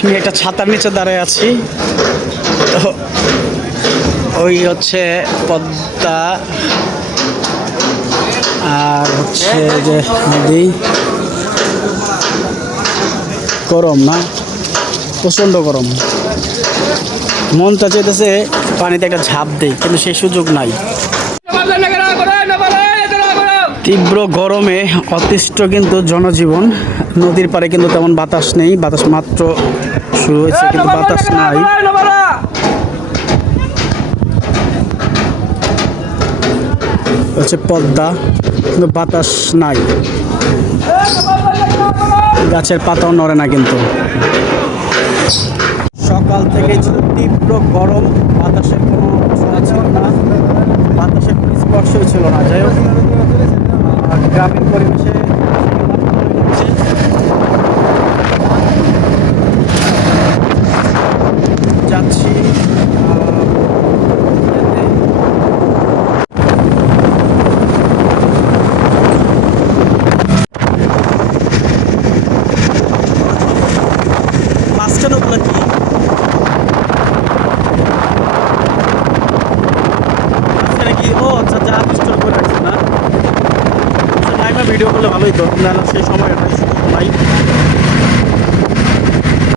আমি একটা ছাতার নিচে দাঁড়ায় আছি। তো ওই হচ্ছে পদ্মা আর হচ্ছে যে নদী। গরম না, প্রচণ্ড গরম। মনটা চাইতেছে পানিতে একটা ঝাঁপ দেই, কিন্তু সেই সুযোগ নাই। তীব্র গরমে অতিষ্ঠ কিন্তু জনজীবন। নদীর পাড়ে কিন্তু তেমন বাতাস নেই, বাতাস মাত্র শুরু হয়েছে কিন্তু বাতাস নাই। হচ্ছে পদ্মা, কিন্তু বাতাস নাই, গাছের পাতাও নড়ে না কিন্তু। সকাল থেকে ছিল তীব্র গরম, বাতাসের কোনো ছোঁয়া ছিল না, বাতাসের কোনো স্পর্শই ছিল না। যাই হোক, গ্রামীণ পরিবেশে যাচ্ছি। মাঝখানে ওগুলো কি? মাঝখানে কি? ও আচ্ছা, যা স্টোর করে রাখছে না। লাইভে ভিডিও করলে ভালোই তো, না সেই সময় নাই।